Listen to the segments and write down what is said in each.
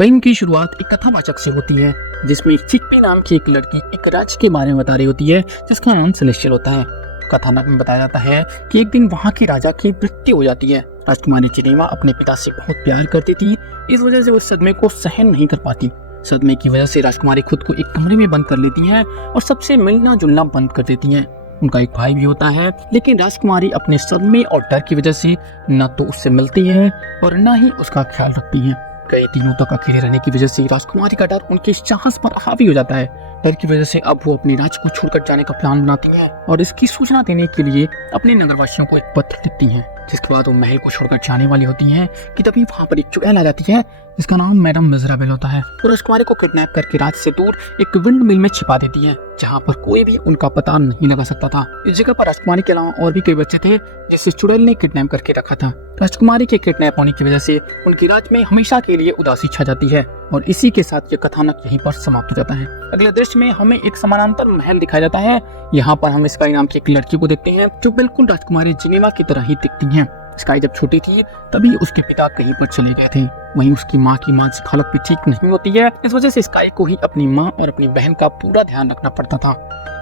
Film की शुरुआत एक कथावाचक से होती है जिसमें चिकपी नाम की एक लड़की एक राज्य के बारे में बता रही होती है जिसका नाम सेलेस्टियल होता है। कथानक में बताया जाता है कि एक दिन वहाँ की राजा की मृत्यु हो जाती है। राजकुमारी जेनेवा अपने पिता से बहुत प्यार करती थी, इस वजह से वो सदमे को सहन नहीं कर पाती। सदमे की वजह से राजकुमारी खुद को एक कमरे में बंद कर लेती है और सबसे मिलना जुलना बंद कर देती है। उनका एक भाई भी होता है, लेकिन राजकुमारी अपने सदमे और डर की वजह से न तो उससे मिलती है और न ही उसका ख्याल रखती है। कई दिनों तक अकेले रहने की वजह से राजकुमारी का डर उनके साहस पर हावी हो जाता है। डर की वजह से अब वो अपने राज्य को छोड़कर जाने का प्लान बनाती है और इसकी सूचना देने के लिए अपने नगरवासियों को एक पत्र लिखती हैं। जिसके बाद वो महल को छोड़कर जाने वाली होती हैं कि तभी वहाँ पर एक चुड़ैल आ जाती है जिसका नाम मैडम मिजराबेल होता है। वो राजकुमारी को किडनैप करके राज्य से दूर एक विंड मिल में छिपा देती है जहाँ पर कोई भी उनका पता नहीं लगा सकता था। इस जगह पर राजकुमारी के अलावा और भी कई बच्चे थे जिसे चुड़ैल ने किडनैप करके रखा था। राजकुमारी के किडनैप होने की वजह से उनके राज्य में हमेशा के लिए उदासी छा जाती है और इसी के साथ ये कथानक यहीं पर समाप्त हो जाता है। अगले दृश्य में हमें एक समानांतर महल दिखाया जाता है। यहाँ पर हम स्काई नाम की एक लड़की को देखते हैं जो बिल्कुल राजकुमारी जेनेवा की तरह ही दिखती है। स्काई जब छोटी थी तभी उसके पिता कहीं पर चले गए थे। वहीं उसकी माँ की मानसिक हालत भी ठीक नहीं होती है। इस वजह से स्काई को ही अपनी माँ और अपनी बहन का पूरा ध्यान रखना पड़ता था।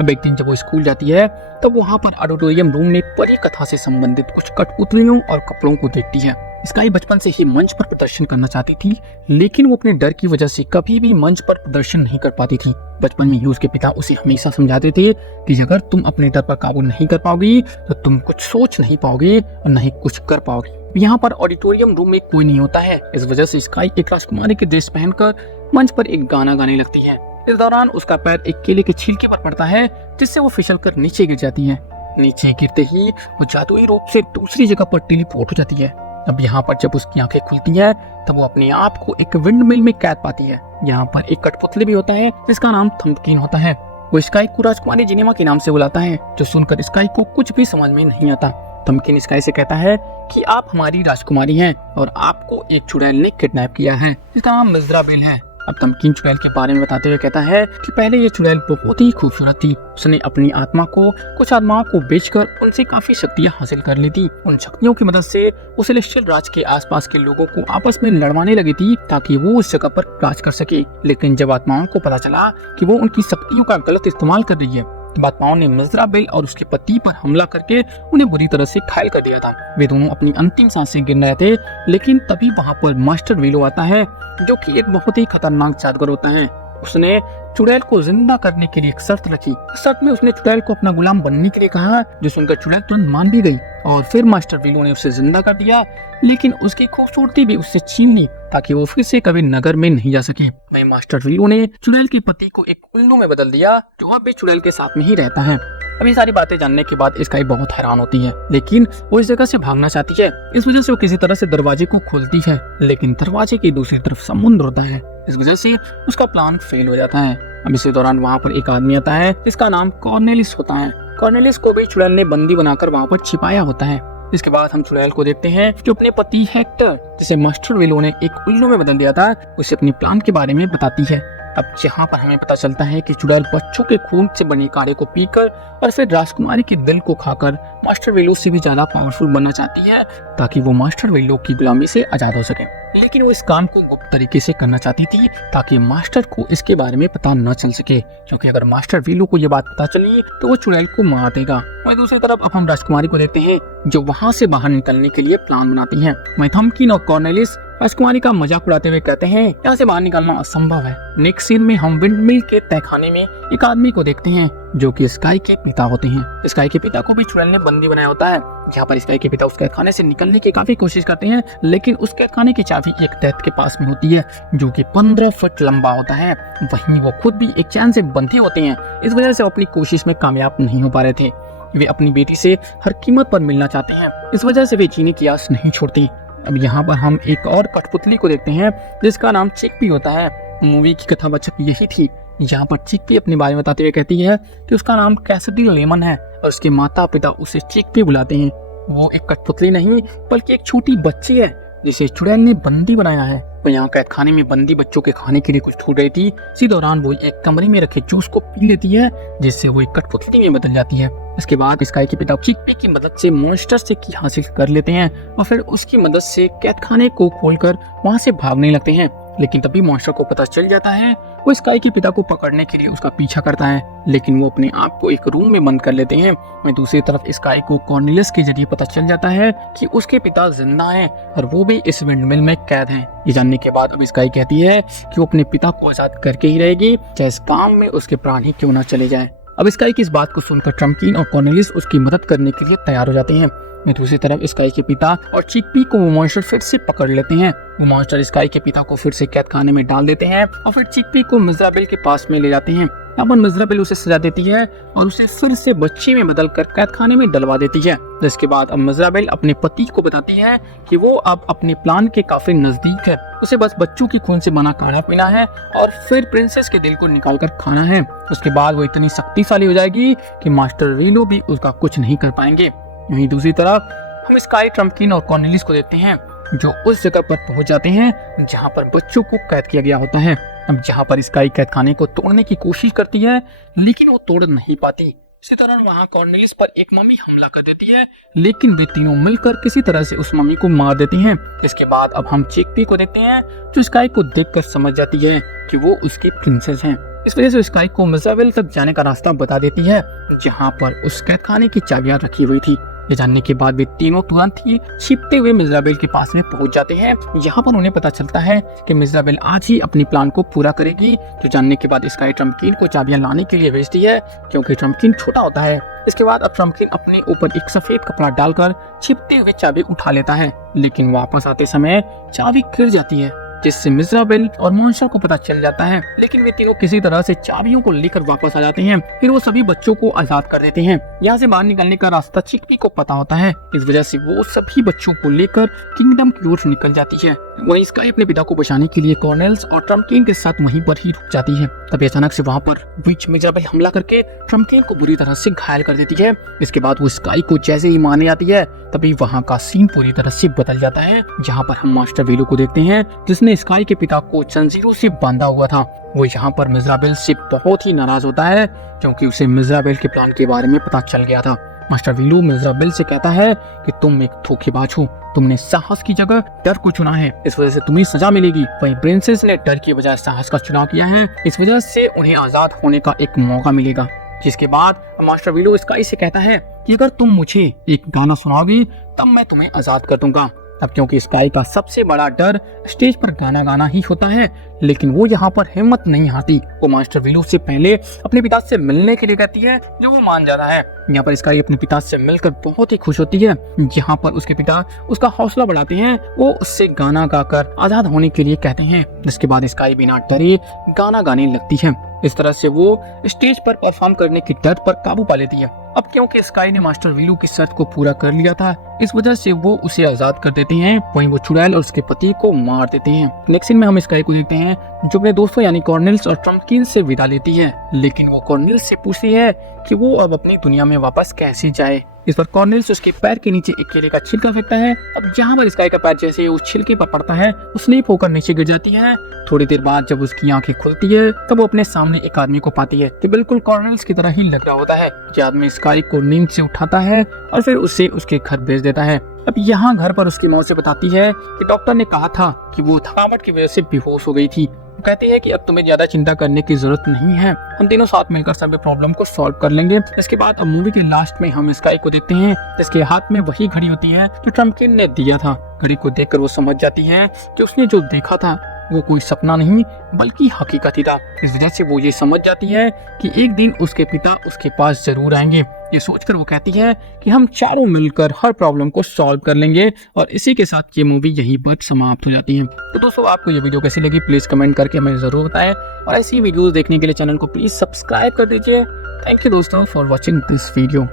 अब एक दिन जब वो स्कूल जाती है तब वहाँ पर ऑडिटोरियम रूम में परी कथा से संबंधित कुछ कठपुतलियों और कपड़ों को देखती है। स्काई बचपन से ही मंच पर प्रदर्शन करना चाहती थी, लेकिन वो अपने डर की वजह से कभी भी मंच पर प्रदर्शन नहीं कर पाती थी। बचपन में ही उसके पिता उसे हमेशा समझाते थे कि अगर तुम अपने डर पर काबू नहीं कर पाओगी तो तुम कुछ सोच नहीं पाओगे और नहीं कुछ कर पाओगी। यहाँ पर ऑडिटोरियम रूम में कोई नहीं होता है। इस वजह से स्काई एक राजकुमारी के ड्रेस पहनकर मंच पर एक गाना गाने लगती है। इस दौरान उसका पैर एक केले के छिलके पर पड़ता है जिससे वो फिसलकर नीचे गिर जाती है। नीचे गिरते ही वो जादुई रूप से दूसरी जगह पर टेलीपोर्ट हो जाती है। अब यहाँ पर जब उसकी आंखें खुलती हैं तब वो अपने आप को एक विंड मिल में कैद पाती है। यहाँ पर एक कठपुतली भी होता है जिसका नाम थम्पकिन होता है। वो स्काई को राजकुमारी जेनेवा के नाम से बुलाता है, जो सुनकर स्काई को कुछ भी समझ में नहीं आता। थम्पकिन स्काई से कहता है कि आप हमारी राजकुमारी हैं और आपको एक चुड़ैल ने किडनैप किया है जिसका नाम मिजराबेल है। अब थम्पकिन चुड़ैल के बारे में बताते हुए कहता है कि पहले ये चुड़ैल बहुत ही खूबसूरत थी। उसने अपनी आत्मा को कुछ आत्माओं को बेचकर उनसे काफी शक्तियां हासिल कर ली थी। उन शक्तियों की मदद से वो सेलेस्टियल राज के आसपास के लोगों को आपस में लड़वाने लगी थी ताकि वो उस जगह पर राज कर सके। लेकिन जब आत्माओं को पता चला कि वो उनकी शक्तियों का गलत इस्तेमाल कर रही है तब आत्माओं ने मिजराबेल और उसके पति पर हमला करके उन्हें बुरी तरह से घायल कर दिया था। वे दोनों अपनी अंतिम सांसें गिन रहे थे, लेकिन तभी वहाँ पर मास्टर विलो आता है जो कि एक बहुत ही खतरनाक जादूगर होता है। उसने चुड़ैल को जिंदा करने के लिए एक शर्त रखी। इस शर्त में उसने चुड़ैल को अपना गुलाम बनने के लिए कहा, जो सुनकर चुड़ैल तुरंत मान भी गई और फिर मास्टर विलो ने उसे जिंदा कर दिया, लेकिन उसकी खूबसूरती भी उससे छीन ली ताकि वो फिर से कभी नगर में नहीं जा सके। वहीं मास्टर विलो ने चुड़ैल के पति को एक उल्लू में बदल दिया जो अब भी चुड़ैल के साथ में ही रहता है। अभी सारी बातें जानने के बाद स्काई बहुत हैरान होती है, लेकिन वो इस जगह से भागना चाहती है। इस वजह से वो किसी तरह से दरवाजे को खोलती है, लेकिन दरवाजे की दूसरी तरफ समुद्र होता है। इस वजह से उसका प्लान फेल हो जाता है। अब इसी दौरान वहाँ पर एक आदमी आता है जिसका नाम कॉर्नेलिस होता है। कॉर्नेलिस को भी चुड़ैल ने बंदी बनाकर वहाँ पर छिपाया होता है। इसके बाद हम चुड़ैल को देखते हैं जो अपने पति हेक्टर, जिसे मास्टर विलो ने एक उल्लू में बदल दिया था, उसे अपनी प्लान के बारे में बताती है। अब यहाँ पर हमें पता चलता है कि चुड़ैल बच्चों के खून से बनी काढ़े को पीकर और फिर राजकुमारी के दिल को खाकर मास्टर विलो से भी ज्यादा पावरफुल बनना चाहती है ताकि वो मास्टर विलो की गुलामी से आजाद हो सके। लेकिन वो इस काम को गुप्त तरीके से करना चाहती थी ताकि मास्टर को इसके बारे में पता न चल सके, क्योंकि अगर मास्टर विलो को ये बात पता चली तो वो चुड़ैल को मार देगा। वहीं दूसरी तरफ अब हम राजकुमारी को देखते हैं जो वहाँ से बाहर निकलने के लिए प्लान बनाती है। वहीं थम्पकिन और कॉर्नेलिस राजकुमारी का मजाक उड़ाते हुए कहते हैं यहाँ से बाहर निकलना असंभव है। नेक्स्ट सीन में हम विंडमिल के तहखाने में एक आदमी को देखते हैं जो कि स्काई के पिता होते हैं। स्काई के पिता को भी चुड़ैल ने बंदी बनाया होता है। यहाँ पर स्काई के पिता उस कैदखाने से निकलने की काफी कोशिश करते हैं, लेकिन उस कैदखाने की चाबी एक दैत्य के पास में होती है जो कि 15 फुट लंबा होता है। वहीं वो खुद भी एक चैन से बंधे होते हैं। इस वजह से वो अपनी कोशिश में कामयाब नहीं हो पा रहे थे। वे अपनी बेटी से हर कीमत पर मिलना चाहते हैं, इस वजह से वे जीने की आस नहीं छोड़ती। अब यहाँ पर हम एक और कठपुतली को देखते हैं जिसका नाम चिकपी होता है। मूवी की कथावाचक यही थी। यहाँ पर चिकपी अपने बारे में बताते हुए कहती है कि उसका नाम कैसिडी लेमन है और उसके माता पिता उसे चिकपी बुलाते हैं। वो एक कठपुतली नहीं बल्कि एक छोटी बच्ची है जिसे चुड़ैल ने बंदी बनाया है। वो यहाँ कैद खाने में बंदी बच्चों के खाने के लिए कुछ ढूंढ रही थी। इसी दौरान वो एक कमरे में रखे जूस को पी लेती है जिससे वो एक कठपुतली में बदल जाती है। इसके बाद स्काई के पिता चिकपी की मदद से मॉन्स्टर से की हासिल कर लेते हैं और फिर उसकी मदद से कैद खाने को खोलकर वहाँ से भागने लगते हैं। लेकिन तभी मॉन्स्टर को पता चल जाता है। वो स्काई के पिता को पकड़ने के लिए उसका पीछा करता है, लेकिन वो अपने आप को एक रूम में बंद कर लेते हैं। वहीं दूसरी तरफ स्काई को कॉर्नेलियस के जरिए पता चल जाता है कि उसके पिता जिंदा हैं और वो भी इस विंडमिल में कैद हैं। ये जानने के बाद अब स्काई कहती है कि वो अपने पिता को आजाद करके ही रहेगी, चाहे इस काम में उसके प्राण ही क्यों ना चले जाएं। अब स्काई की इस बात को सुनकर ट्रम्पकिन और कॉर्नेलियस उसकी मदद करने के लिए तैयार हो जाते हैं। दूसरी तरफ स्काई के पिता और चिकपी को वो मॉन्स्टर फिर से पकड़ लेते हैं। वो मॉन्स्टर स्काई के पिता को फिर से कैद खाने में डाल देते हैं और फिर चिकपी को मिजराबेल के पास में ले जाते हैं। यहाँ पर मिजराबेल उसे सजा देती है और उसे फिर से बच्चे में बदलकर कैद खाने में डलवा देती है। जिसके बाद अब मिजराबेल अपने पति को बताती है कि वो अब अपने प्लान के काफी नजदीक है, उसे बस बच्चों की खून से बना काढ़ा पीना है और फिर प्रिंसेस के दिल को निकाल कर खाना है। उसके बाद वो इतनी शक्तिशाली हो जाएगी कि मास्टर वीलो भी उसका कुछ नहीं कर पाएंगे। वहीं दूसरी तरफ हम स्काई, ट्रम्पकिन और कॉर्नेलियस को देखते हैं जो उस जगह पर पहुंच जाते हैं जहां पर बच्चों को कैद किया गया होता है। अब जहां पर स्काई कैद खाने को तोड़ने की कोशिश करती है लेकिन वो तोड़ नहीं पाती। इसी तरह वहां कॉर्नेलियस पर एक मम्मी हमला कर देती है, लेकिन वे तीनों मिलकर किसी तरह से उस मम्मी को मार देती हैं। इसके बाद अब हम चिकपी को देखते हैं जो स्काई को देखकर समझ जाती है कि वो उसकी प्रिंसेस हैं। इस वजह से स्काई को मिजराबेल तक जाने का रास्ता बता देती है जहां पर उस कैद खाने की चाबियां रखी हुई थी। ये जानने के बाद वे तीनों तुरंत ही छिपते हुए मिजराबेल के पास में पहुंच जाते हैं। यहाँ पर उन्हें पता चलता है कि मिजराबेल आज ही अपनी प्लान को पूरा करेगी। तो जानने के बाद स्काई ट्रम्पकिन को चाबियां लाने के लिए भेजती है क्योंकि ट्रम्पकिन छोटा होता है। इसके बाद अब ट्रम्पकिन अपने ऊपर एक सफेद कपड़ा डालकर छिपते हुए चाबी उठा लेता है, लेकिन वापस आते समय चाबी गिर जाती है जिससे मिजराबेल और मॉन्स्टर को पता चल जाता है। लेकिन वे तीनों किसी तरह से चाबियों को लेकर वापस आ जाते हैं। फिर वो सभी बच्चों को आजाद कर देते हैं। यहाँ से बाहर निकलने का रास्ता चिकपी को पता होता है। इस वजह से वो सभी बच्चों को लेकर किंगडम की ओर निकल जाती है। वहीं स्काई अपने पिता को बचाने के लिए कॉर्नेल्स और ट्रम्पकिन के साथ वहीं पर ही रुक जाती है। तभी अचानक से वहाँ पर विच मिजराबेल हमला करके ट्रम्पकिन को बुरी तरह से घायल कर देती है। इसके बाद वो स्काई को जैसे ही मारने आती है तभी वहाँ का सीन पूरी तरह से बदल जाता है, जहाँ पर हम मास्टर वीलो को देखते हैं जिसने स्काई के पिता को जंजीरों से बांधा हुआ था। वो यहाँ पर मिजराबेल से बहुत ही नाराज होता है क्योंकि उसे मिजराबेल के प्लान के बारे में पता चल गया था। मास्टर वीलो मिजराबेल से कहता है कि तुम एक धोखेबाज हो, तुमने साहस की जगह डर को चुना है, इस वजह से तुम्हें सजा मिलेगी। वहीं प्रिंसेस ने डर की बजाय साहस का चुनाव किया है, इस वजह से उन्हें आजाद होने का एक मौका मिलेगा। जिसके बाद मास्टर वीलो स्काई से कहता है कि अगर तुम मुझे एक गाना सुनाओगी तब मैं तुम्हें आजाद कर दूंगा। अब क्योंकि स्काई का सबसे बड़ा डर स्टेज पर गाना गाना ही होता है, लेकिन वो यहाँ पर हिम्मत नहीं हारती। वो मास्टर वीलो से पहले अपने पिता से मिलने के लिए कहती है जो वो मान जाता है। यहाँ पर स्काई अपने पिता से मिलकर बहुत ही खुश होती है। यहाँ पर उसके पिता उसका हौसला बढ़ाते हैं, वो उससे गाना गाकर आजाद होने के लिए कहते हैं। जिसके बाद स्काई बिना डरे गाना गाने लगती है। इस तरह से वो स्टेज पर परफॉर्म करने की डर पर काबू पा लेती है। अब क्योंकि स्काई ने मास्टर वीलो की शर्त को पूरा कर लिया था, इस वजह से वो उसे आजाद कर देते हैं। वहीं वो चुड़ैल और उसके पति को मार देते हैं। नेक्स्ट सीन में हम स्काई को देखते हैं जो अपने दोस्तों यानी कॉर्नेल्स और ट्रम्पकिन से विदा लेती है, लेकिन वो कॉर्नेल्स से पूछती है कि वो अब अपनी दुनिया में वापस कैसे जाए। इस पर कॉर्नेल्स उसके पैर के नीचे एक केले का छिलका फेंकता है। अब जहाँ पर स्काई का पैर जैसे उस छिलके पर पड़ता है वो स्लिप होकर नीचे गिर जाती है। थोड़ी देर बाद जब उसकी आंखें खुलती है तब वो अपने सामने एक आदमी को पाती है कि बिल्कुल कॉर्नेल्स की तरह ही लग रहा होता है। ये आदमी स्काई को नींद से उठाता है और फिर उसे उसके घर भेज देता है। अब यहाँ घर पर उसकी मौत से बताती है कि डॉक्टर ने कहा था कि वो थकावट की वजह से बेहोश हो गई थी। वो कहते हैं कि अब तुम्हें ज्यादा चिंता करने की जरूरत नहीं है, हम तीनों साथ मिलकर सभी प्रॉब्लम को सॉल्व कर लेंगे। इसके बाद अब मूवी के लास्ट में हम स्काई को देखते हैं जिसके हाथ में वही घड़ी होती है जो ट्रम्पकिन ने दिया था। घड़ी को देखकर वो समझ जाती है कि उसने जो देखा था वो कोई सपना नहीं बल्कि हकीकत ही था। इस वजह से वो ये समझ जाती है कि एक दिन उसके पिता उसके पास जरूर आएंगे। ये सोचकर वो कहती है कि हम चारों मिलकर हर प्रॉब्लम को सॉल्व कर लेंगे। और इसी के साथ ये मूवी यहीं पर समाप्त हो जाती है। तो दोस्तों आपको ये वीडियो कैसी लगी प्लीज कमेंट करके हमें जरूर बताएं और ऐसी वीडियोस देखने के लिए चैनल को प्लीज सब्सक्राइब कर दीजिए। थैंक यू दोस्तों फॉर वॉचिंग दिस वीडियो।